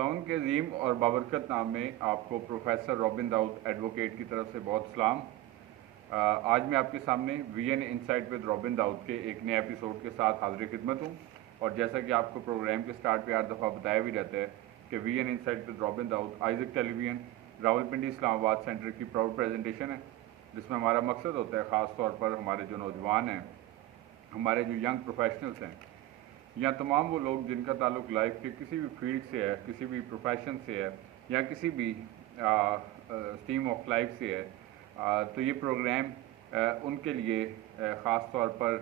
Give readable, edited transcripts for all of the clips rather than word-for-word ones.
खुदावंद के अजीम और बाबरकत नाम में आपको प्रोफेसर रॉबिन दाऊद एडवोकेट की तरफ से बहुत सलाम। आज मैं आपके सामने VN insight with Robin Dawood के एक नए एपिसोड के साथ हाजिर खिदमत हूँ। और जैसा कि आपको प्रोग्राम के स्टार्ट पे हर दफ़ा बताया भी जाता है कि VN insight with Robin Dawood Isaac television Rawalpindi Islamabad centre की प्राउड प्रेजेंटेशन है, जिसमें हमारा मकसद होता है ख़ास तौर पर हमारे जो नौजवान हैं, हमारे जो यंग प्रोफेशनल्स हैं, या तमाम वो लोग जिनका ताल्लुक़ लाइफ के किसी भी फील्ड से है, किसी भी प्रोफेशन से है, या किसी भी स्ट्रीम ऑफ लाइफ से है, तो ये प्रोग्राम उनके लिए ख़ास तौर पर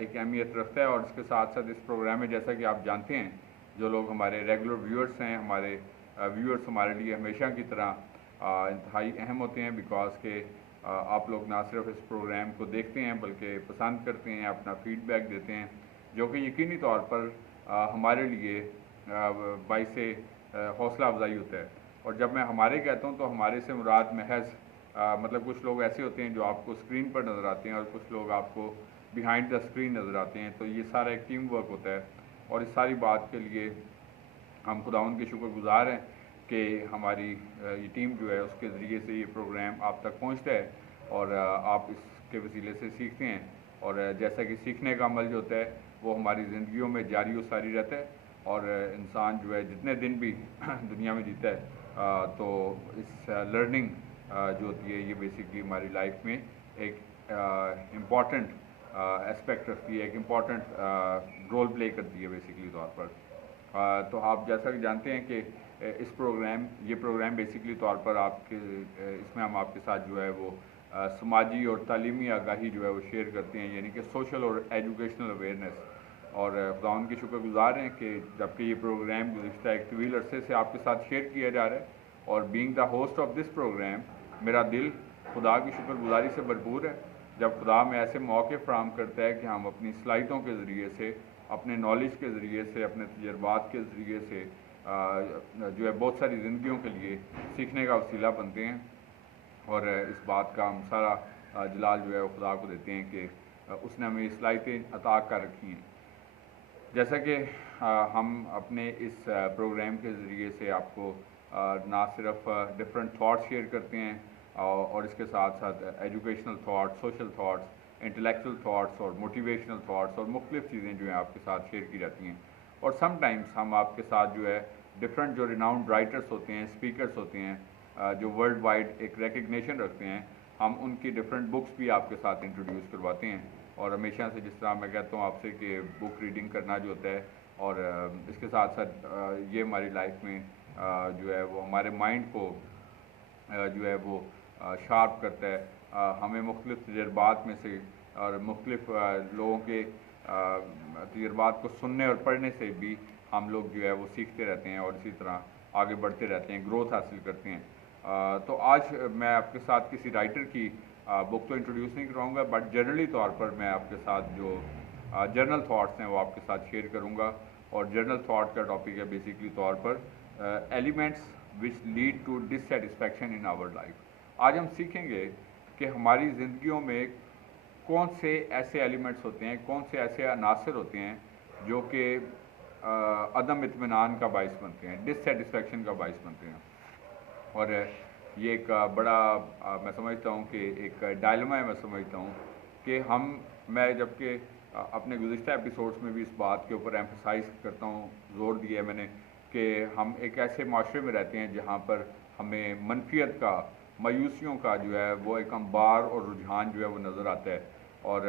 एक अहमियत रखता है। और इसके साथ साथ इस प्रोग्राम में, जैसा कि आप जानते हैं, जो लोग हमारे रेगुलर व्यूअर्स हैं, हमारे व्यूअर्स हमारे लिए हमेशा की तरह इंतहाई अहम होते हैं, बिकॉज के आप लोग ना सिर्फ इस प्रोग्राम को देखते हैं बल्कि पसंद करते हैं, अपना फीडबैक देते हैं, जो कि यकीनी तौर पर हमारे लिए बाइस हौसला अफजाई होता है। और जब मैं हमारे कहता हूँ तो हमारे से मुराद महज मतलब कुछ लोग ऐसे होते हैं जो आपको स्क्रीन पर नज़र आते हैं और कुछ लोग आपको बिहाइंड द स्क्रीन नज़र आते हैं। तो ये सारा एक टीम वर्क होता है, और इस सारी बात के लिए हम खुदावंद के शुक्रगुज़ार हैं कि हमारी ये टीम जो है उसके ज़रिए से ये प्रोग्राम आप तक पहुँचता है और आप इसके वसीले से सीखते हैं। और जैसा कि सीखने का अमल जो होता है वो हमारी ज़िंदगियों में जारी व सारी रहता है, और इंसान जो है जितने दिन भी दुनिया में जीता है तो इस लर्निंग जो होती है ये बेसिकली हमारी लाइफ में एक इम्पॉर्टेंट एस्पेक्ट रखती है, एक इम्पॉर्टेंट रोल प्ले करती है बेसिकली तौर पर। तो आप जैसा कि जानते हैं कि ये प्रोग्राम बेसिकली तौर पर आपके इसमें हम आपके साथ जो है वो समाजी और तालीमी आगाही जो है वो शेयर करते हैं, यानी कि सोशल और एजुकेशनल अवेयरनेस। और खुदावंद के शुक्रगुज़ार हैं कि जबकि ये प्रोग्राम गुज़िश्ता एक तवील अरसे से आपके साथ शेयर किया जा रहा है, और being the host of this programme मेरा दिल खुदा की शुक्रगुज़ारी से भरपूर है जब खुदा में ऐसे मौके फ़राहम करता है कि हम अपनी सलाहियतों के ज़रिए से, अपने नॉलेज के ज़रिए से, अपने तजर्बात के ज़रिए से जो है बहुत सारी ज़िंदगियों के लिए सीखने का वसीला बनते हैं। और इस बात का हम सारा जलाल जो है वो खुदा को देते हैं कि उसने हमें सलाहियतें अता कर रखी हैं। जैसा कि हम अपने इस प्रोग्राम के ज़रिए से आपको ना सिर्फ डिफरेंट थाट्स शेयर करते हैं और इसके साथ साथ educational thoughts, social thoughts, intellectual thoughts और मोटिवेशनल थाट्स और मुख्तलिफ़ चीज़ें जो हैं आपके साथ शेयर की जाती हैं। और समटाइम्स हम आपके साथ जो है डिफरेंट जो रिनाउंड राइटर्स होते हैं, स्पीकर्स होते हैं, जो वर्ल्ड वाइड एक रिकग्निशन रखते हैं, हम उनकी डिफरेंट बुक्स भी आपके साथ इंट्रोड्यूस करवाते हैं। और हमेशा से जिस तरह मैं कहता हूँ आपसे कि बुक रीडिंग करना जो होता है, और इसके साथ साथ ये हमारी लाइफ में जो है वो हमारे माइंड को जो है वो शार्प करता है। हमें मुख्तलिफ़ तजर्बात में से और मुख्तलिफ़ लोगों के तजर्बात को सुनने और पढ़ने से भी हम लोग जो है वो सीखते रहते हैं और इसी तरह आगे बढ़ते रहते हैं, ग्रोथ हासिल करते हैं। तो आज मैं आपके साथ किसी राइटर की बुक तो इंट्रोड्यूस नहीं कराऊंगा, बट जनरली तौर पर मैं आपके साथ जो जर्नल थाट्स हैं वो आपके साथ शेयर करूंगा। और जर्नल थाट का टॉपिक है बेसिकली तौर पर elements which lead to dissatisfaction in our life. आज हम सीखेंगे कि हमारी ज़िंदगियों में कौन से ऐसे एलिमेंट्स होते हैं, कौन से ऐसे अनासर होते हैं जो कि अदम इत्मीनान का बाइस बनते हैं, डिससेटिस्फैक्शन का बाइस बनते हैं। और ये एक बड़ा मैं समझता हूँ कि एक डायलेमा है। मैं समझता हूँ कि मैं जबकि अपने गुज़िश्ता एपिसोड्स में भी इस बात के ऊपर एम्फसाइज़ करता हूँ, ज़ोर दिया है मैंने कि हम एक ऐसे माशरे में रहते हैं जहाँ पर हमें मनफियत का, मायूसियों का जो है वो एक अंबार और रुझान जो है वो नज़र आता है। और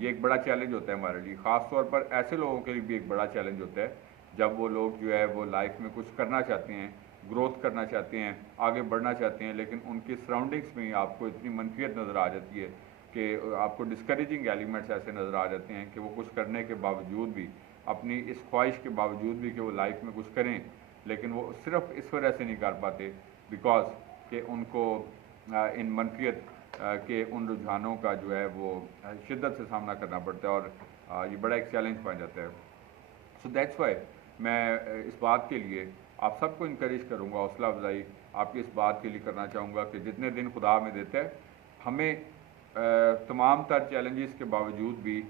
ये एक बड़ा चैलेंज होता है हमारे लिए, ख़ास तौर पर ऐसे लोगों के लिए भी एक बड़ा चैलेंज होता है जब वो लोग जो है वो लाइफ में कुछ करना चाहते हैं, ग्रोथ करना चाहते हैं, आगे बढ़ना चाहते हैं, लेकिन उनकी सराउंडिंग्स में आपको इतनी मनफियत नज़र आ जाती है कि आपको डिस्करेजिंग एलिमेंट्स ऐसे नज़र आ जाते हैं कि वो कुछ करने के बावजूद भी, अपनी इस ख्वाहिश के बावजूद भी कि वो लाइफ में कुछ करें, लेकिन वो सिर्फ इस वजह से नहीं कर पाते बिकॉज कि उनको इन मनफियत के उन रुझानों का जो है वो शिद्दत से सामना करना पड़ता है, और ये बड़ा एक चैलेंज बन जाता है। सो दैट्स वाई मैं इस बात के लिए आप सबको इनकरेज करूँगा, हौसला अफजाई आपकी इस बात के लिए करना चाहूँगा कि जितने दिन खुदा हमें देता है, हमें तमाम तर चैलेंजेस के बावजूद भी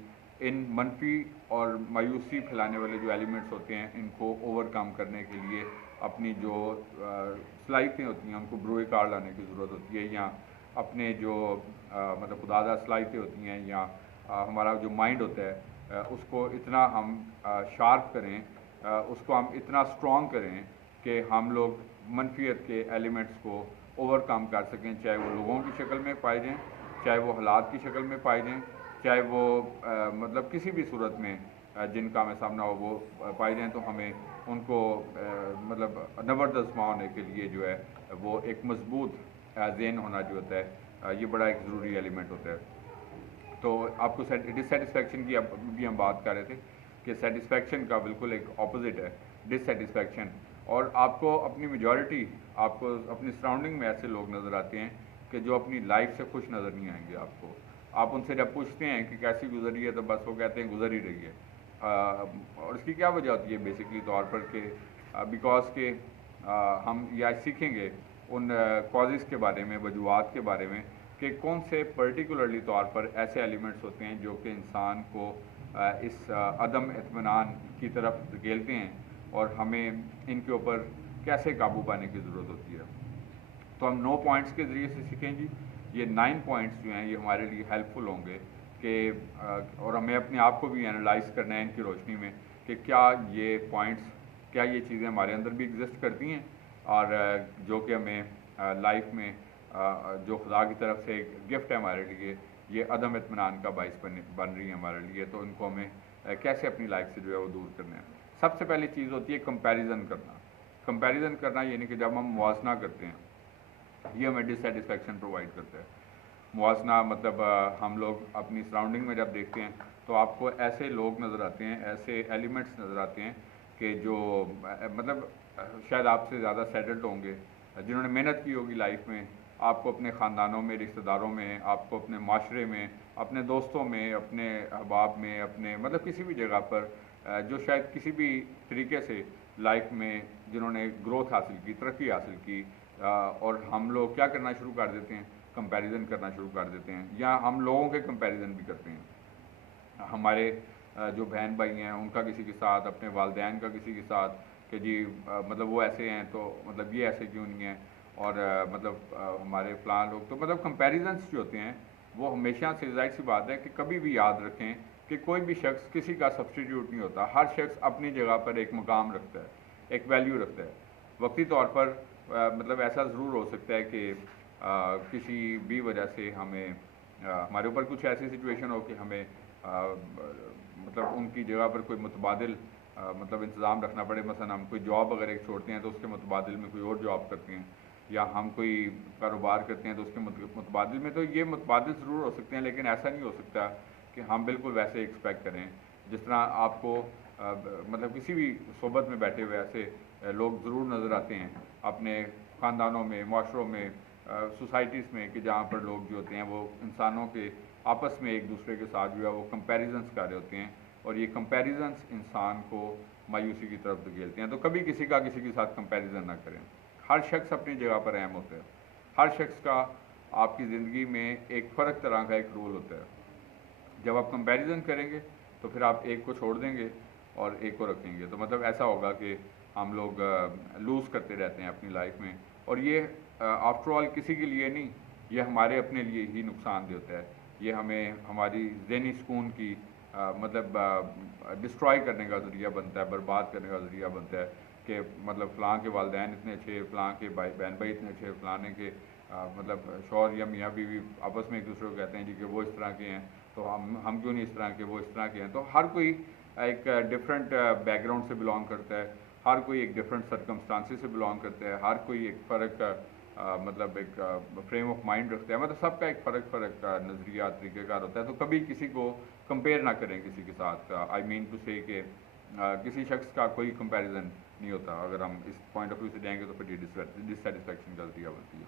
इन मनफी और मायूसी फैलाने वाले जो एलिमेंट्स होते हैं इनको ओवरकम करने के लिए अपनी जो सलाहियतें होती हैं उनको बरूए कार लाने की ज़रूरत होती है, या अपने जो मतलब खुदादा सलाहियतें होती हैं, या हमारा जो माइंड होता है उसको इतना हम शार्प करें, उसको हम इतना स्ट्रॉन्ग करें कि हम लोग मनफियत के एलिमेंट्स को ओवरकम कर सकें, चाहे वो लोगों की शक्ल में पाए जाएँ, चाहे वो हालात की शक्ल में पाए जाएँ, चाहे वो मतलब किसी भी सूरत में जिनका हमें सामना हो वो पाए जाएँ, तो हमें उनको मतलब नबर्द आज़मा होने के लिए जो है वो एक मजबूत ज़हन होना जो होता है ये बड़ा एक ज़रूरी एलिमेंट होता है। तो आपको डिससेटिस्फैक्शन की भी हम बात कर रहे थे कि सेटिस्फैक्शन का बिल्कुल एक ऑपोजिट है डिससेटिस्फैक्शन, और आपको अपनी मेजॉरिटी, आपको अपनी सराउंडिंग में ऐसे लोग नज़र आते हैं कि जो अपनी लाइफ से खुश नज़र नहीं आएंगे आपको। आप उनसे जब पूछते हैं कि कैसी गुजरी है तो बस वो कहते हैं गुजर ही रही है। और इसकी क्या वजह होती है बेसिकली तौर पर कि बिकॉज के हम यह सीखेंगे उन कॉजेज़ के बारे में, वजूहत के बारे में कि कौन से पर्टिकुलरली तौर पर ऐसे एलिमेंट्स होते हैं जो कि इंसान को इस अदम इत्मीनान की तरफ धकेलते हैं और हमें इनके ऊपर कैसे काबू पाने की ज़रूरत होती है। तो हम 9 पॉइंट्स के ज़रिए से सीखेंगे। ये 9 पॉइंट्स जो हैं ये हमारे लिए हेल्पफुल होंगे कि और हमें अपने आप को भी एनालाइज करना है इनकी रोशनी में कि क्या ये पॉइंट्स, क्या ये चीज़ें हमारे अंदर भी एग्जिस्ट करती हैं और जो कि हमें लाइफ में जो खुदा की तरफ से एक गिफ्ट है हमारे लिए, ये अदम इत्मीनान का बाइस बन रही है हमारे लिए, तो इनको हमें कैसे अपनी लाइफ से जो है वो दूर करना है। सबसे पहली चीज़ होती है कंपैरिजन करना। कंपैरिजन करना यानी कि जब हम मुवाजना करते हैं, ये हमें डिससेटिस्फैक्शन प्रोवाइड करता है। मुवाजना मतलब हम लोग अपनी सराउंडिंग में जब देखते हैं तो आपको ऐसे लोग नज़र आते हैं, ऐसे एलिमेंट्स नज़र आते हैं कि जो मतलब शायद आपसे ज़्यादा सेटल्ड होंगे, जिन्होंने मेहनत की होगी लाइफ में। आपको अपने ख़ानदानों में, रिश्तेदारों में, आपको अपने माशरे में, अपने दोस्तों में, अपने अहबाब में, अपने मतलब किसी भी जगह पर जो शायद किसी भी तरीके से लाइफ में जिन्होंने ग्रोथ हासिल की, तरक्की हासिल की, और हम लोग क्या करना शुरू कर देते हैं, कंपैरिजन करना शुरू कर देते हैं, या हम लोगों के कंपैरिजन भी करते हैं। हमारे जो बहन भाई हैं उनका किसी के साथ, अपने वालिदैन का किसी के साथ कि जी मतलब वो ऐसे हैं तो मतलब ये ऐसे क्यों नहीं है, और मतलब हमारे फ़लाँ लोग, तो मतलब कंपैरिजन्स जो होते हैं वो हमेशा से ज़ाहिर सी बात है कि कभी भी याद रखें कि कोई भी शख्स किसी का सब्स्टिट्यूट नहीं होता। हर शख्स अपनी जगह पर एक मुकाम रखता है, एक वैल्यू रखता है। वक्ती तौर पर मतलब ऐसा ज़रूर हो सकता है कि किसी भी वजह से हमें हमारे ऊपर कुछ ऐसी सिचुएशन हो कि हमें मतलब उनकी जगह पर कोई मुतबादिल मतलब इंतज़ाम रखना पड़े। मसलन हम कोई जॉब अगर एक छोड़ते हैं तो उसके मुतबादिल में कोई और जॉब करते हैं, या हम कोई कारोबार करते हैं तो उसके मुतबादिल में, तो ये मुतबादिल ज़रूर हो सकते हैं, लेकिन ऐसा नहीं हो सकता कि हम बिल्कुल वैसे एक्सपेक्ट करें जिस तरह आपको मतलब किसी भी सोबत में बैठे हुए ऐसे लोग ज़रूर नज़र आते हैं अपने ख़ानदानों में, माशरों में, सोसाइटीज़ में, कि जहाँ पर लोग जो होते हैं वो इंसानों के आपस में एक दूसरे के साथ जो है वो कंपैरिजन्स कर रहे होते हैं, और ये कंपैरिजन्स इंसान को मायूसी की तरफ धकेलते हैं। तो कभी किसी का किसी के साथ कंपैरिजन ना करें। हर शख्स अपनी जगह पर अहम होता है। हर शख्स का आपकी ज़िंदगी में एक फ़र्क तरह का एक रोल होता है। जब आप कंपैरिजन करेंगे तो फिर आप एक को छोड़ देंगे और एक को रखेंगे, तो मतलब ऐसा होगा कि हम लोग लूज़ करते रहते हैं अपनी लाइफ में, और ये आफ्टर ऑल किसी के लिए नहीं, ये हमारे अपने लिए ही नुकसानदेह होता है। ये हमें हमारी ज़हनी सुकून की मतलब डिस्ट्रॉय करने का ज़रिया बनता है, बर्बाद करने का ज़रिया बनता है कि मतलब फ़लाँ के वालिदैन इतने अच्छे, फ़लाँ के बहन भाई इतने अच्छे, फ़लाने के मतलब शौहर या मियाँ बीवी आपस में एक दूसरे को कहते हैं जी कि वो इस तरह के हैं, तो हम क्यों नहीं इस तरह के, वो इस तरह के हैं। तो हर कोई एक डिफरेंट बैकग्राउंड से बिलोंग करता है, हर कोई एक डिफरेंट सर्कमस्टांसिस से बिलोंग करता है, हर कोई एक फ़र्क मतलब एक फ्रेम ऑफ माइंड रखता है, मतलब सबका एक फ़र्क नज़रिया तरीक़ेकार होता है। तो कभी किसी को कंपेयर ना करें किसी के साथ। आई मीन टू से कि किसी शख्स का कोई कंपैरिजन नहीं होता। अगर हम इस पॉइंट ऑफ व्यू से जाएंगे तो फिर ये डिससेटिस्फैक्शन का ज़रिया बनती है।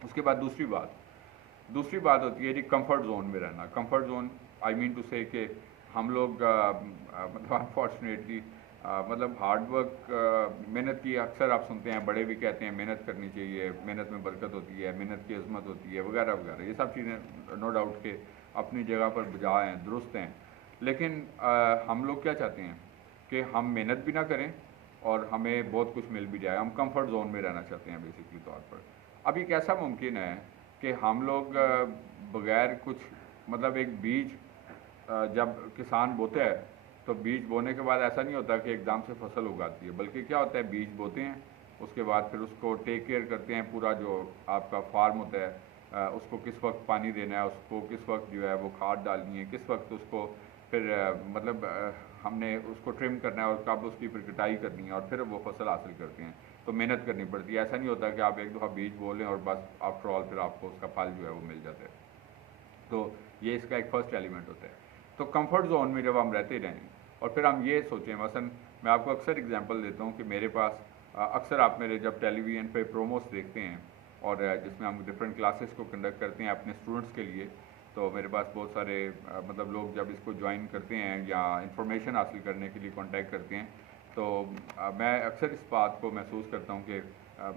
उसके बाद दूसरी बात होती है जी कंफर्ट जोन में रहना। Comfort zone I mean to say कि हम लोग मतलब अनफॉर्चुनेटली मतलब हार्ड वर्क मेहनत की अक्सर आप सुनते हैं, बड़े भी कहते हैं मेहनत करनी चाहिए, मेहनत में बरकत होती है, मेहनत की अजमत होती है, वगैरह वगैरह। ये सब चीज़ें नो डाउट के अपनी जगह पर बजा हैं, दुरुस्त हैं, लेकिन हम लोग क्या चाहते हैं कि हम मेहनत भी ना करें और हमें बहुत कुछ मिल भी जाए, हम कंफर्ट जोन में रहना चाहते हैं बेसिकली तौर पर। अब ये कैसा मुमकिन है कि हम लोग बगैर कुछ, मतलब एक बीज जब किसान बोते हैं तो बीज बोने के बाद ऐसा नहीं होता कि एकदम से फसल उगाती है, बल्कि क्या होता है, बीज बोते हैं, उसके बाद फिर उसको टेक केयर करते हैं, पूरा जो आपका फार्म होता है उसको किस वक्त पानी देना है, उसको किस वक्त जो है वो खाद डालनी है, किस वक्त उसको फिर मतलब हमने उसको ट्रिम करना है और कब उसकी फिर कटाई करनी है और फिर वो फसल हासिल करते हैं। तो मेहनत करनी पड़ती है, ऐसा नहीं होता कि आप एक दफ़ा बीज बो लें और बस आफ्टर ऑल फिर आपको उसका फल जो है वो मिल जाता है। तो ये इसका एक फर्स्ट एलिमेंट होता है। तो कंफर्ट जोन में जब हम रहते रहें और फिर हम ये सोचें, मसलन मैं आपको अक्सर एग्जांपल देता हूँ कि मेरे पास अक्सर आप मेरे जब टेलीविज़न पे प्रोमोस देखते हैं और जिसमें हम डिफरेंट क्लासेस को कंडक्ट करते हैं अपने स्टूडेंट्स के लिए, तो मेरे पास बहुत सारे मतलब लोग जब इसको ज्वाइन करते हैं या इंफॉर्मेशन हासिल करने के लिए कांटेक्ट करते हैं, तो मैं अक्सर इस बात को महसूस करता हूँ कि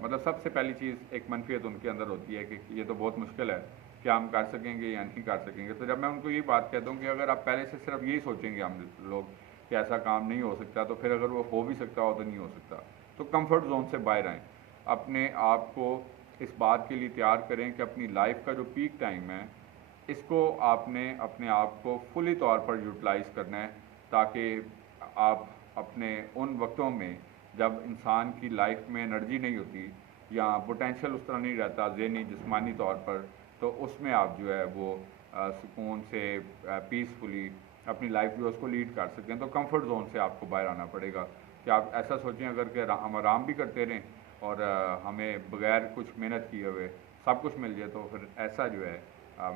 मतलब सबसे पहली चीज़ एक मनफियत उनके अंदर होती है कि ये तो बहुत मुश्किल है, क्या हम कर सकेंगे या नहीं कर सकेंगे। तो जब मैं उनको ये बात कहता हूँ कि अगर आप पहले से सिर्फ यही सोचेंगे हम लोग कि ऐसा काम नहीं हो सकता, तो फिर अगर वो हो भी सकता हो तो नहीं हो सकता। तो कंफर्ट जोन से बाहर आएँ, अपने आप को इस बात के लिए तैयार करें कि अपनी लाइफ का जो पीक टाइम है इसको आपने अपने आप को फुली तौर पर यूटिलाइज़ करना है, ताकि आप अपने उन वक्तों में जब इंसान की लाइफ में एनर्जी नहीं होती या पोटेंशियल उस तरह नहीं रहता ज़हनी जिस्मानी तौर पर, तो उसमें आप जो है वो सुकून से पीसफुली अपनी लाइफ जो है उसको लीड कर सकते हैं। तो कंफर्ट जोन से आपको बाहर आना पड़ेगा कि आप ऐसा सोचें अगर कि हम आराम भी करते रहें और हमें बगैर कुछ मेहनत किए हुए सब कुछ मिल जाए, तो फिर ऐसा जो है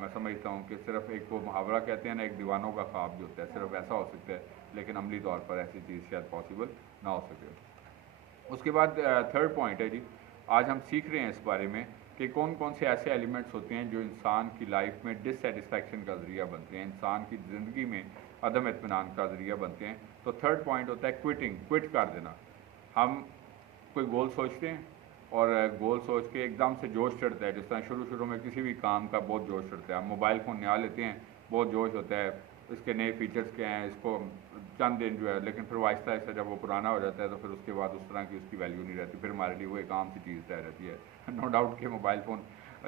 मैं समझता हूँ कि सिर्फ एक वो मुहावरा कहते हैं ना, एक दीवानों का ख्वाब जो होता है, सिर्फ ऐसा हो सकता है, लेकिन अमली तौर पर ऐसी चीज़ शायद पॉसिबल ना हो सके। उसके बाद थर्ड पॉइंट है जी, आज हम सीख रहे हैं इस बारे में कि कौन कौन से ऐसे एलिमेंट्स होते हैं जो इंसान की लाइफ में डिससेटिस्फैक्शन का ज़रिया बनते हैं, इंसान की ज़िंदगी में अदम इत्मीनान का ज़रिया बनते हैं। तो थर्ड पॉइंट होता है क्विटिंग, क्विट कर देना। हम कोई गोल सोचते हैं और गोल सोच के एकदम से जोश चढ़ता है, जिस तरह शुरू में किसी भी काम का बहुत जोश चढ़ता है, हम मोबाइल फ़ोन नया लेते हैं, बहुत जोश होता है, इसके नए फीचर्स क्या हैं, इसको चंद दिन जो है, लेकिन फिर आहिस्ता आहिस्ता जब वो पुराना हो जाता है तो फिर उसके बाद उस तरह की उसकी वैल्यू नहीं रहती, फिर हमारे लिए वो एक आम सी चीज़ रह रहती है। नो डाउट कि मोबाइल फ़ोन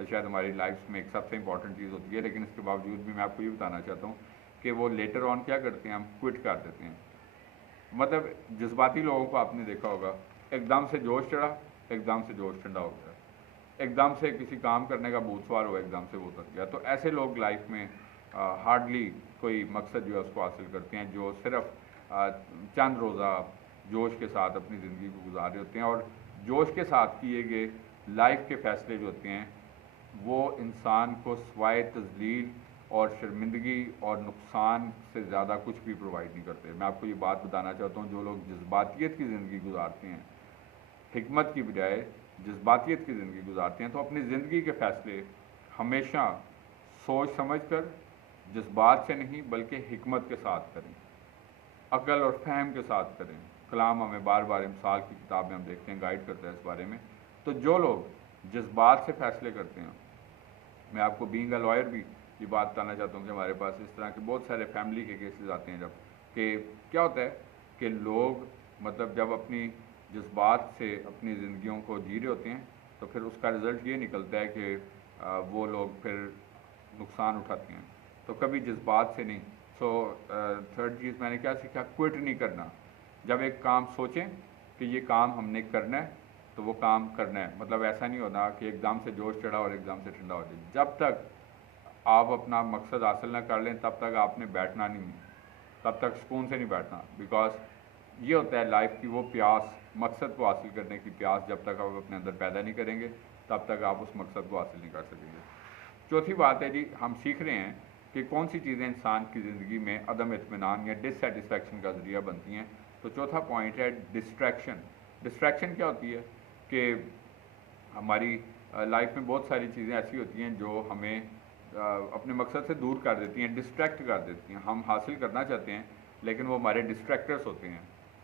शायद हमारी लाइफ में एक सबसे इंपॉर्टेंट चीज़ होती है, लेकिन इसके बावजूद भी मैं आपको ये बताना चाहता हूँ कि वो लेटर ऑन क्या करते हैं, हम क्विट कर देते हैं। मतलब जज्बाती लोगों को आपने देखा होगा, एकदम से जोश चढ़ा, एकदम से जोश ठंडा हो गया, एकदम से किसी काम करने का भूत सवार हुआ, एकदम से वो उतर गया। तो ऐसे लोग लाइफ में हार्डली कोई मकसद जो है उसको हासिल करते हैं, जो सिर्फ चंद रोज़ा जोश के साथ अपनी ज़िंदगी को गुजार रहे होते हैं। और जोश के साथ किए गए लाइफ के फ़ैसले जो होते हैं वो इंसान को स्वाय तज़लील और शर्मिंदगी और नुकसान से ज़्यादा कुछ भी प्रोवाइड नहीं करते। मैं आपको ये बात बताना चाहता हूँ, जो लोग जज्बातियत की ज़िंदगी गुजारते हैं, हिकमत की बजाय जज्बातियत की ज़िंदगी गुजारते हैं, तो अपनी ज़िंदगी के फ़ैसले हमेशा सोच समझ कर, जज्बात से नहीं बल्कि हिकमत के साथ करें, अकल और फहम के साथ करें। कलाम हमें बार बार मिसाल की किताब में हम देखते हैं, गाइड करता है इस बारे में। तो जो लोग जज्बात से फ़ैसले करते हैं, मैं आपको बीइंग अ लॉयर भी ये बात बताना चाहता हूँ कि हमारे पास इस तरह के बहुत सारे फैमिली के केसेस आते हैं, जब कि क्या होता है कि लोग मतलब जब अपनी जज्बात से अपनी ज़िंदगियों को जी रहे होते हैं, तो फिर उसका रिज़ल्ट ये निकलता है कि वो लोग फिर नुकसान उठाते हैं, तो कभी जज्बात से नहीं। सो थर्ड चीज़ मैंने क्या सीखा, क्विट नहीं करना। जब एक काम सोचें कि ये काम हमने करना है, तो वो काम करना है। मतलब ऐसा नहीं होना कि एकदम से जोश चढ़ा और एकदम से ठंडा हो जाए। जब तक आप अपना मकसद हासिल ना कर लें तब तक आपने बैठना नहीं है, तब तक सुकून से नहीं बैठना। बिकॉज ये होता है लाइफ की वो प्यास, मकसद को हासिल करने की प्यास, जब तक आप अपने अंदर पैदा नहीं करेंगे तब तक आप उस मकसद को हासिल नहीं कर सकेंगे। चौथी बात है जी, हम सीख रहे हैं कि कौन सी चीज़ें इंसान की ज़िंदगी में अदम इत्मीनान या डिससेटिस्फैक्शन का ज़रिया बनती हैं। तो चौथा पॉइंट है डिस्ट्रैक्शन। डिस्ट्रैक्शन क्या होती है कि हमारी लाइफ में बहुत सारी चीज़ें ऐसी होती हैं जो हमें अपने मकसद से दूर कर देती हैं, डिस्ट्रैक्ट कर देती हैं। हम हासिल करना चाहते हैं लेकिन वो हमारे डिस्ट्रैक्टर्स होते हैं।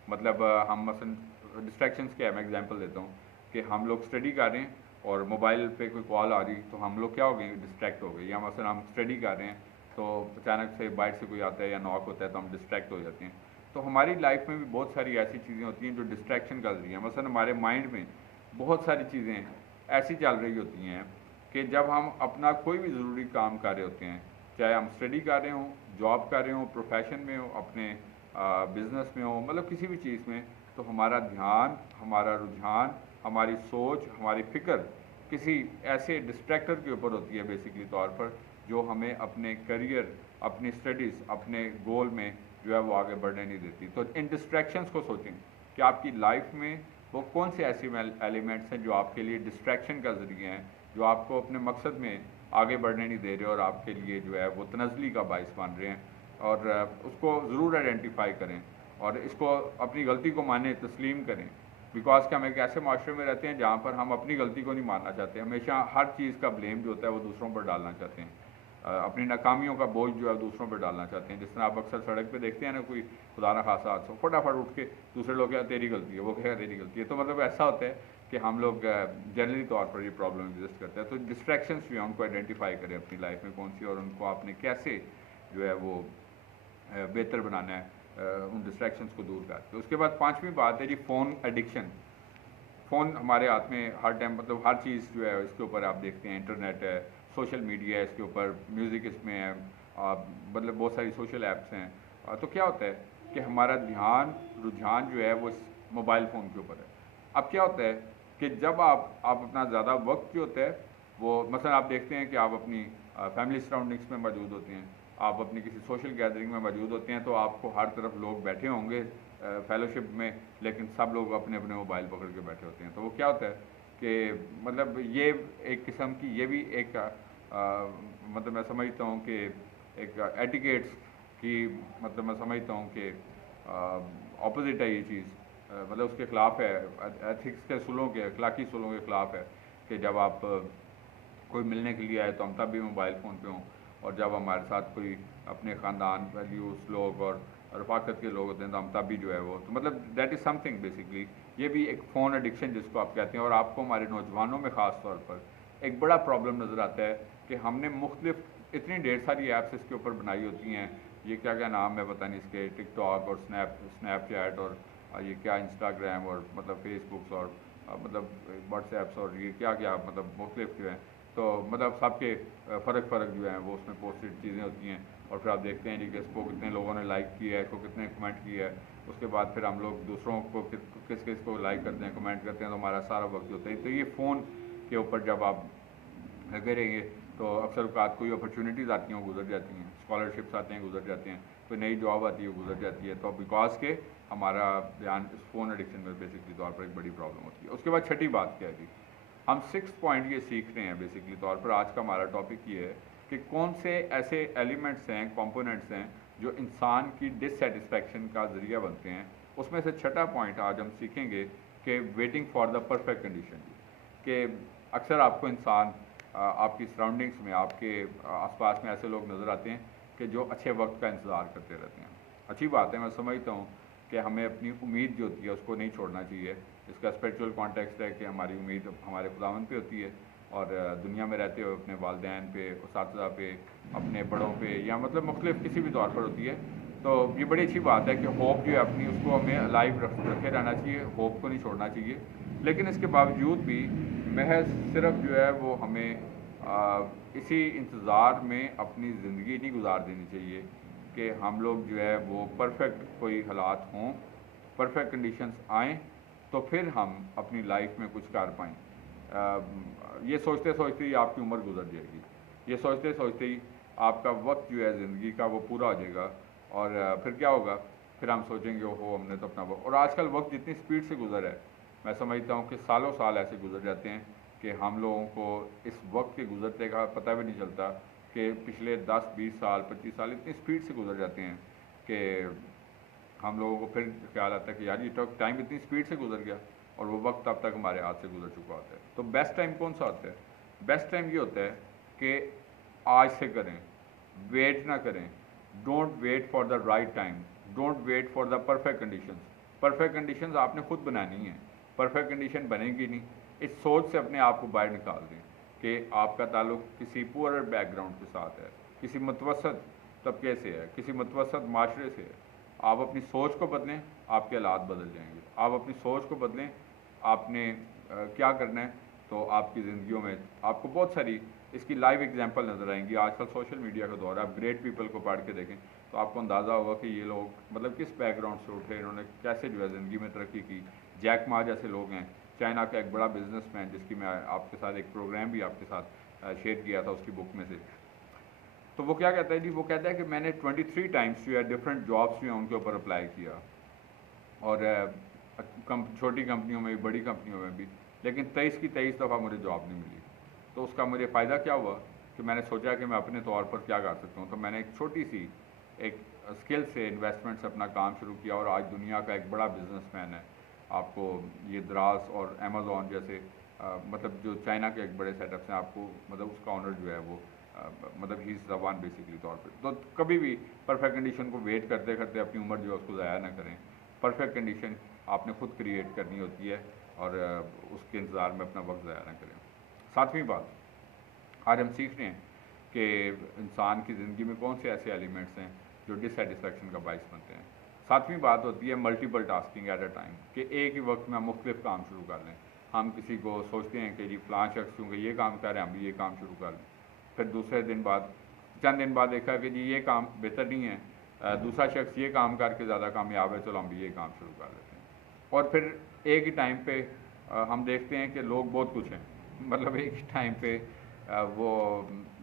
मतलब हम मसलन डिस्ट्रैक्शंस क्या है, मैं एग्जांपल देता हूँ कि हम लोग स्टडी कर रहे हैं और मोबाइल पे कोई कॉल आ रही, तो हम लोग क्या हो गए, डिस्ट्रैक्ट हो गए। या मसलन हम स्टडी कर रहे हैं तो अचानक से बाहर से कोई आता है या नॉक होता है तो हम डिस्ट्रैक्ट हो जाते हैं। तो हमारी लाइफ में भी बहुत सारी ऐसी चीज़ें होती हैं जो डिस्ट्रैक्शन कर रही हैं। मसलन हमारे माइंड में बहुत सारी चीज़ें ऐसी चल रही होती हैं कि जब हम अपना कोई भी ज़रूरी काम कर रहे होते हैं, चाहे हम स्टडी कर रहे हों, जॉब कर रहे हों, प्रोफेशन में हो, अपने बिज़नेस में हो, मतलब किसी भी चीज़ में, तो हमारा ध्यान, हमारा रुझान, हमारी सोच, हमारी फ़िक्र किसी ऐसे डिस्ट्रैक्टर के ऊपर होती है बेसिकली तौर पर, जो हमें अपने करियर, अपनी स्टडीज़, अपने गोल में जो है वो आगे बढ़ने नहीं देती। तो इन डिस्ट्रैक्शंस को सोचें कि आपकी लाइफ में वो कौन से ऐसे एलिमेंट्स हैं जो आपके लिए डिस्ट्रैक्शन का ज़रिए हैं, जो आपको अपने मकसद में आगे बढ़ने नहीं दे रहे और आपके लिए जो है वो तनज़ली का बाइस बन रहे हैं। और उसको ज़रूर आइडेंटिफाई करें और इसको अपनी गलती को माने, तस्लीम करें। बिकॉज कि हम एक ऐसे माशरे में रहते हैं जहाँ पर हम अपनी गलती को नहीं मानना चाहते, हमेशा हर चीज़ का ब्लेम जो होता है वो दूसरों पर डालना चाहते हैं, अपनी नाकामियों का बोझ जो है दूसरों पर डालना चाहते हैं। जिस तरह आप अक्सर सड़क पे देखते हैं ना, कोई खुदा ना खासा हादसा, फटाफट उठ के दूसरे लोग क्या तेरी गलती है, वो कहेगा तेरी गलती है। तो मतलब ऐसा होता है कि हम लोग जनरली तौर पर ये प्रॉब्लम एग्जिस्ट करते हैं। तो डिस्ट्रैक्शंस जो हैं उनको आइडेंटिफाई करें अपनी लाइफ में कौन सी, और उनको आपने कैसे जो है वो बेहतर बनाना है उन डिस्ट्रैक्शंस को दूर करके। उसके बाद पाँचवीं बात है जी फ़ोन एडिक्शन। फ़ोन हमारे हाथ में हर टाइम, मतलब हर चीज़ जो है इसके ऊपर आप देखते हैं, इंटरनेट है, सोशल मीडिया है इसके ऊपर, म्यूज़िक इसमें है, मतलब बहुत सारी सोशल ऐप्स हैं। तो क्या होता है कि हमारा ध्यान, रुझान जो है वो इस मोबाइल फ़ोन के ऊपर है। अब क्या होता है कि जब आप अपना ज़्यादा वक्त जो होता है वो, मसलन आप देखते हैं कि आप अपनी फैमिली सराउंडिंग्स में मौजूद होते हैं, आप अपनी किसी सोशल गैदरिंग में मौजूद होते हैं, तो आपको हर तरफ लोग बैठे होंगे फेलोशिप में, लेकिन सब लोग अपने अपने मोबाइल पकड़ के बैठे होते हैं। तो वो क्या होता है कि मतलब ये एक किस्म की, ये भी एक मतलब मैं समझता हूँ कि एक एटिकेट्स की, मतलब मैं समझता हूँ कि ऑपोजिट है ये चीज़, मतलब उसके ख़िलाफ़ है, एथिक्स के असूलों के, अखलाकी असूलों के ख़िलाफ़ है कि जब आप कोई मिलने के लिए आए तो हम तब भी मोबाइल फ़ोन पे हों, और जब हमारे साथ कोई अपने ख़ानदान, वैल्यूज़ लोग और रफ़ाकत के लोग होते हैं तो हम तब भी जो है वो, तो मतलब दैट इज़ समथिंग बेसिकली। ये भी एक फ़ोन एडिक्शन जिसको आप कहते हैं। और आपको हमारे नौजवानों में ख़ास तौर पर एक बड़ा प्रॉब्लम नज़र आता है कि हमने मुख्तलिफ इतनी ढेर सारी ऐप्स इसके ऊपर बनाई होती हैं, ये क्या क्या नाम है पता नहीं इसके, टिकटॉक और स्नैपचैट और ये क्या इंस्टाग्राम और मतलब फेसबुक्स और मतलब व्हाट्सएप्स और ये क्या क्या मतलब मुख्तलिफ जो हैं। तो मतलब सबके फ़र्क जो है वो उसमें पोस्टेड चीज़ें होती हैं, और फिर आप देखते हैं जी कि इसको कितने लोगों ने लाइक किया है, इसको कितने कमेंट किया है। उसके बाद फिर हम लोग दूसरों को किस किस को लाइक करते हैं, कमेंट करते हैं, तो हमारा सारा वक्त होता है। तो ये फ़ोन के ऊपर जब आप करेंगे तो अक्सर औकात कोई अपॉर्चुनिटीज़ आती हैं वो गुजर जाती हैं, स्कॉलरशिप्स आते हैं गुजर जाते हैं, कोई नई जॉब आती है वो गुजर जाती है। तो बिकॉज के हमारा ध्यान इस फ़ोन एडिक्शन में बेसिकली तौर पर एक बड़ी प्रॉब्लम होती है। उसके बाद छठी बात क्या है जी, हम 6 पॉइंट ये सीख रहे हैं बेसिकली तौर पर। आज का हमारा टॉपिक ये है कि कौन से ऐसे एलिमेंट्स हैं, कंपोनेंट्स हैं जो इंसान की डिससेटिस्फैक्शन का ज़रिया बनते हैं। उसमें से छठा पॉइंट आज हम सीखेंगे कि waiting for the perfect condition, कि अक्सर आपको इंसान आपकी सराउंडिंग्स में, आपके आसपास में ऐसे लोग नज़र आते हैं कि जो अच्छे वक्त का इंतज़ार करते रहते हैं। अच्छी बात है, मैं समझता हूँ कि हमें अपनी उम्मीद जो होती है उसको नहीं छोड़ना चाहिए। इसका स्पिरिचुअल कॉन्टेक्स्ट है कि हमारी उम्मीद हमारे खुदावंद पे होती है, और दुनिया में रहते हुए अपने वालिदैन पे, उस्ताद पे, अपने बड़ों पे, या मतलब मुख्तलिफ किसी भी तौर पर होती है। तो ये बड़ी अच्छी बात है कि होप जो है अपनी, उसको हमें अलाइव रखे रहना चाहिए, होप को नहीं छोड़ना चाहिए। लेकिन इसके बावजूद भी महज सिर्फ जो है वो हमें इसी इंतज़ार में अपनी ज़िंदगी नहीं गुजार देनी चाहिए कि हम लोग जो है वो परफेक्ट कोई हालात हों, परफेक्ट कंडीशंस आएँ तो फिर हम अपनी लाइफ में कुछ कर पाएँ। ये सोचते सोचते ही आपकी उम्र गुजर जाएगी, ये सोचते सोचते ही आपका वक्त जो है ज़िंदगी का वो पूरा हो जाएगा, और फिर क्या होगा, फिर हम सोचेंगे ओहो हमने तो अपना वक्त, और आजकल वक्त जितनी स्पीड से गुजर है, मैं समझता हूँ कि सालों साल ऐसे गुजर जाते हैं कि हम लोगों को इस वक्त के गुजरते का पता भी नहीं चलता कि पिछले 10, 20 साल, 25 साल इतनी स्पीड से गुजर जाते हैं कि हम लोगों को फिर ख्याल आता है कि यार ये टाइम इतनी स्पीड से गुजर गया, और वो वक्त तब तक हमारे हाथ से गुजर चुका होता है। तो बेस्ट टाइम कौन सा होता है? बेस्ट टाइम ये होता है कि आज से करें, वेट ना करें। Don't wait for the right time, don't wait for the perfect conditions. Perfect conditions आपने खुद बनानी है, परफेक्ट कंडीशन बनेगी नहीं। इस सोच से अपने आप को बाहर निकाल दें कि आपका ताल्लुक किसी पुअर बैकग्राउंड के साथ है, किसी मुतवसत तबके से है, किसी मुतवसत माशरे से है। आप अपनी सोच को बदलें, आपके हालात बदल जाएंगे। आप अपनी सोच को बदलें, आपने क्या करना है, तो आपकी ज़िंदगियों में आपको बहुत सारी इसकी लाइव एग्जांपल नज़र आएंगी। आजकल सोशल मीडिया का दौर है, आप ग्रेट पीपल को पढ़ के देखें तो आपको अंदाज़ा होगा कि ये लोग मतलब किस बैकग्राउंड से उठे, इन्होंने कैसे जो है ज़िंदगी में तरक्की की। जैक मा जैसे लोग हैं, चाइना का एक बड़ा बिजनेसमैन, जिसकी मैं आपके साथ एक प्रोग्राम भी आपके साथ शेयर किया था उसकी बुक में से। तो वो क्या कहता है जी, वो कहता है कि मैंने 23 टाइम्स जो है डिफरेंट जॉब्स जो हैं उनके ऊपर अप्लाई किया, और छोटी कंपनियों में भी, बड़ी कंपनियों में भी, लेकिन 23 की 23 दफ़ा मुझे जॉब नहीं मिली। तो उसका मुझे फ़ायदा क्या हुआ कि मैंने सोचा कि मैं अपने तौर पर क्या कर सकता हूँ। तो मैंने एक छोटी सी एक स्किल से, इन्वेस्टमेंट से अपना काम शुरू किया, और आज दुनिया का एक बड़ा बिजनेसमैन है। आपको ये द्रास और अमेज़ॉन जैसे मतलब जो चाइना के एक बड़े सेटअप्स हैं, आपको मतलब उसका ऑनर जो है वो मतलब he is the one basically तौर पे। तो कभी भी परफेक्ट कंडीशन को वेट करते करते अपनी उम्र जो है उसको ज़ाया ना करें। परफेक्ट कंडीशन आपने खुद क्रिएट करनी होती है, और उसके इंतज़ार में अपना वक्त ज़ाया ना करें। सातवीं बात, आज हम सीख रहे हैं कि इंसान की ज़िंदगी में कौन से ऐसे एलिमेंट्स हैं जो डिससेटिस्फैक्शन का बाइस बनते हैं। सातवीं बात होती है multiple tasking at a time, कि एक ही वक्त में हम मुख्तलिफ काम शुरू कर लें। हम किसी को सोचते हैं कि जी फ़लाँ शख्स क्योंकि ये काम कर रहे हैं, हम भी ये काम शुरू कर लें। फिर दूसरे दिन बाद, चंद दिन बाद देखा कि जी ये काम बेहतर नहीं है, दूसरा शख्स ये काम करके ज़्यादा कामयाब है, चलो हम भी ये काम शुरू कर लेते हैं। और फिर एक ही टाइम पे हम देखते हैं कि लोग बहुत कुछ हैं, मतलब एक ही टाइम पे वो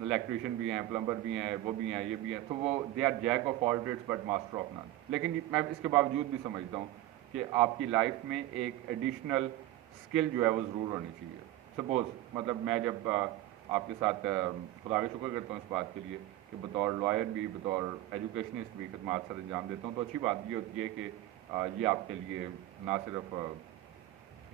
इलेक्ट्रीशियन भी हैं, प्लम्बर भी हैं, वो भी हैं, ये भी हैं। तो वो they are jack of all trades but master of none. लेकिन मैं इसके बावजूद भी समझता हूँ कि आपकी लाइफ में एक एडिशनल स्किल जो है वो ज़रूर होनी चाहिए। सपोज़ मतलब मैं जब आपके साथ खुदा का शुक्र करता हूँ इस बात के लिए कि बतौर लॉयर भी, बतौर एजुकेशनिस्ट भी खदमात सर अंजाम देता हूँ, तो अच्छी बात ये होती है कि ये आपके लिए ना सिर्फ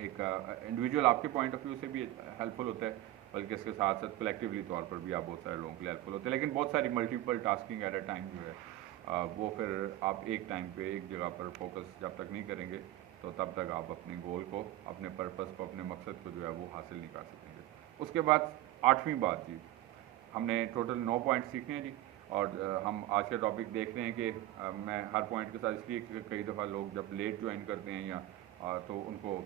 एक इंडिविजुअल आपके पॉइंट ऑफ व्यू से भी हेल्पफुल होता है, बल्कि इसके साथ साथ कलेक्टिवली तौर पर भी आप बहुत सारे लोगों के लिए हेल्पफुल होते हैं। लेकिन बहुत सारी multiple tasking at a time जो है वो फिर आप एक टाइम पे एक जगह पर फोकस जब तक नहीं करेंगे, तो तब तक आप अपने गोल को, अपने पर्पस को, अपने मकसद को जो है वो हासिल नहीं कर सकेंगे। उसके बाद आठवीं बात जी, हमने टोटल 9 पॉइंट सीखे हैं जी, और हम आज का टॉपिक देख रहे हैं कि मैं हर पॉइंट के साथ इसलिए कि कई दफ़ा लोग जब लेट ज्वाइन करते हैं या तो उनको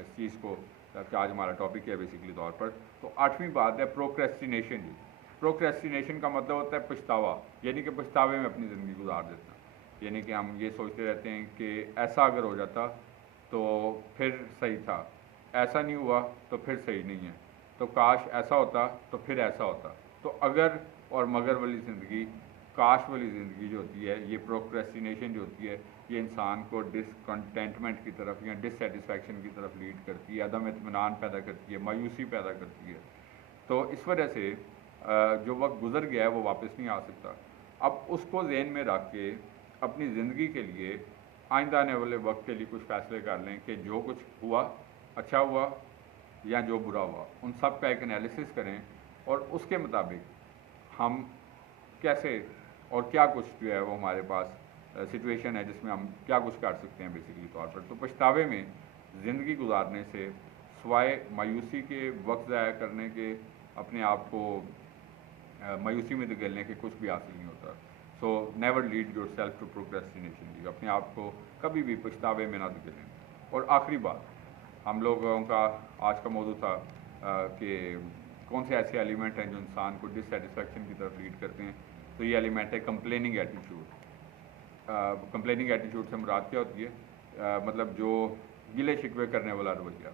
इस चीज़ को कि आज हमारा टॉपिक है बेसिकली तौर पर। तो आठवीं बात है प्रोक्रेस्टिनेशन जी। प्रोक्रेस्टिनेशन का मतलब होता है पछतावा, यानी कि पछतावे में अपनी ज़िंदगी गुजार देना। यानी कि हम ये सोचते रहते हैं कि ऐसा अगर हो जाता तो फिर सही था, ऐसा नहीं हुआ तो फिर सही नहीं है, तो काश ऐसा होता तो फिर ऐसा होता। तो अगर और मगर वाली ज़िंदगी, काश वाली ज़िंदगी जो होती है, ये प्रोक्रेस्टिनेशन जो होती है, ये इंसान को डिसकंटेंटमेंट की तरफ या डिससेटिस्फैक्शन की तरफ लीड करती है, अदम इत्मीनान पैदा करती है, मायूसी पैदा करती है। तो इस वजह से जो वक्त गुजर गया है वो वापस नहीं आ सकता। अब उसको ज़हन में रख के अपनी ज़िंदगी के लिए, आइंदा आने वाले वक्त के लिए कुछ फ़ैसले कर लें कि जो कुछ हुआ अच्छा हुआ या जो बुरा हुआ, उन सब का एक एनालिसिस करें, और उसके मुताबिक हम कैसे और क्या कुछ जो है वो हमारे पास सिचुएशन है जिसमें हम क्या कुछ कर सकते हैं बेसिकली तौर पर। तो पछतावे में ज़िंदगी गुजारने से सिवाय मायूसी के, वक्त ज़ाया करने के, अपने आप को मायूसी में धकेलने के कुछ भी हासिल नहीं होता। So never lead yourself to procrastination जी, अपने आप को कभी भी पछतावे में ना धकेलें। और आखिरी बात, हम लोगों का आज का मौजू था कि कौन से ऐसे एलिमेंट हैं जो इंसान को डिससेटिस्फैक्शन की तरफ लीड करते हैं। तो ये एलिमेंट है कंप्लेनिंग एटीट्यूड। कंप्लेनिंग एटीट्यूड से मुराद क्या होती है? मतलब जो गिले शिकवे करने वाला रवैया।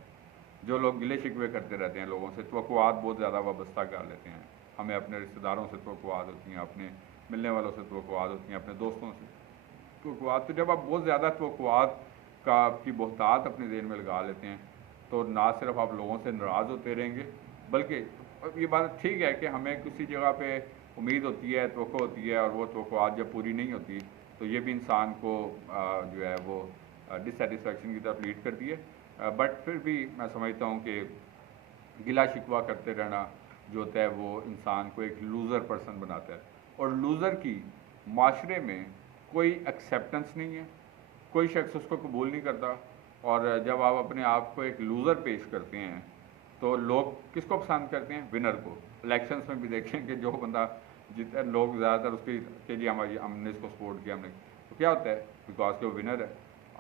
जो लोग गिले शिकवे करते रहते हैं लोगों से, तवक्कुआत बहुत ज़्यादा वाबस्ता कर लेते हैं। हमें अपने रिश्तेदारों से तवक्कुआत होती हैं, अपने मिलने वालों से तवक्कुआत होती हैं, अपने दोस्तों से तवक्कुआत। तो जब आप बहुत ज़्यादा तवक्कुआत की बहुतात अपने ज़हन में लगा लेते हैं, तो ना सिर्फ आप लोगों से नाराज़ होते रहेंगे, बल्कि ये बात ठीक है कि हमें किसी जगह पे उम्मीद होती है, तवक्को होती है, और वो तवक्कुआत जब पूरी नहीं होती तो ये भी इंसान को जो है वो डिससेटिस्फैक्शन की तरफ लीड करती है। बट फिर भी मैं समझता हूँ कि गिला शिकवा करते रहना जो होता है वो इंसान को एक लूज़र पर्सन बनाता है, और लूज़र की माशरे में कोई एक्सेप्टेंस नहीं है, कोई शख्स उसको कबूल नहीं करता। और जब आप अपने आप को एक लूज़र पेश करते हैं तो लोग किसको पसंद करते हैं? विनर को। इलेक्शंस में भी देखें कि जो बंदा जितने लोग ज़्यादातर उसकी कि जी हमने इसको सपोर्ट किया, हमने, तो क्या होता है, बिकॉज के वो विनर है।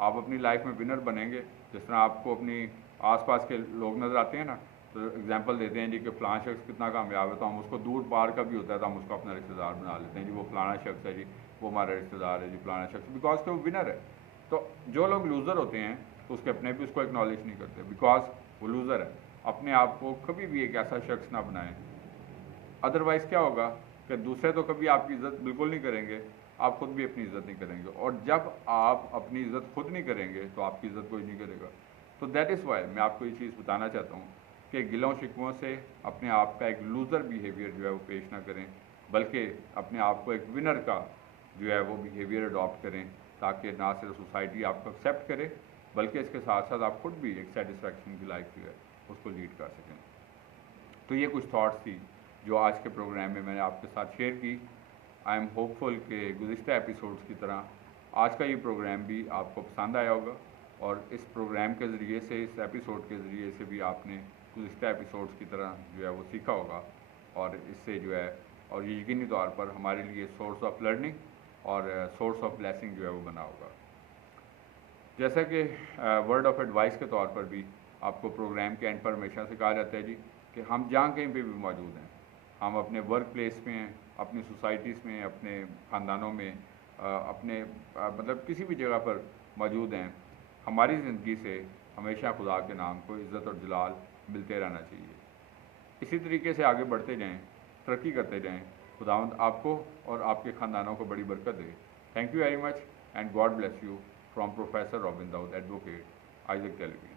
आप अपनी लाइफ में विनर बनेंगे। जिस तरह आपको अपनी आसपास के लोग नज़र आते हैं ना, तो एग्जांपल देते हैं जी कि फ़लाँ शख्स कितना कामयाब है, तो हम उसको दूर पार का भी होता है तो हम उसको अपना रिश्तेदार बना लेते हैं जी, वो फ़लाना शख्स है जी, वो हमारा रिश्तेदार है जी, फ़लाना शख्स, बिकॉज के वो विनर है। तो जो लोग लूज़र होते हैं तो उसके अपने भी उसको एक्नॉलेज नहीं करते, बिकॉज वो लूज़र है। अपने आप को कभी भी एक ऐसा शख्स ना बनाएं, अदरवाइज़ क्या होगा कि दूसरे तो कभी आपकी इज़्ज़त बिल्कुल नहीं करेंगे, आप खुद भी अपनी इज़्ज़त नहीं करेंगे, और जब आप अपनी इज़्ज़त खुद नहीं करेंगे तो आपकी इज़्ज़त कोई नहीं करेगा। तो दैट इज़ वाई मैं आपको ये चीज़ बताना चाहता हूँ कि गिलों शिकवों से अपने आप का एक लूज़र बिहेवियर जो है वो पेश ना करें, बल्कि अपने आप को एक विनर का जो है वो बिहेवियर अडॉप्ट करें, ताकि ना सिर्फ सोसाइटी आपको एक्सेप्ट करे, बल्कि इसके साथ साथ आप खुद भी एक सेटिस्फैक्शन की लाइफ जो है उसको लीड कर सकें। तो ये कुछ थाट्स थी जो आज के प्रोग्राम में मैंने आपके साथ शेयर की। आई एम होपफुल कि गुज़िश्ता एपिसोड्स की तरह आज का ये प्रोग्राम भी आपको पसंद आया होगा, और इस प्रोग्राम के ज़रिए से, इस एपिसोड के ज़रिए से भी आपने गुज़िश्ता एपिसोड्स की तरह जो है वो सीखा होगा, और इससे जो है, और ये यकीनी तौर पर हमारे लिए सोर्स ऑफ लर्निंग और सोर्स ऑफ ब्लेसिंग जो है वो बना होगा। जैसा कि वर्ड ऑफ एडवाइस के तौर पर भी आपको प्रोग्राम के एंड पर हमेशा से कहा जाता है जी कि हम जहाँ कहीं पे भी मौजूद हैं, हम अपने वर्क प्लेस में हैं, अपनी सोसाइटीज़ में, अपने ख़ानदानों में, अपने मतलब किसी भी जगह पर मौजूद हैं, हमारी ज़िंदगी से हमेशा खुदा के नाम को इज़्ज़त और जलाल मिलते रहना चाहिए। इसी तरीके से आगे बढ़ते जाएँ, तरक्की करते जाएँ। खुदावंद आपको और आपके ख़ानदानों को बड़ी बरकत दे। Thank you very much and god bless you from professor Robin Daud, advocate, Isaac television.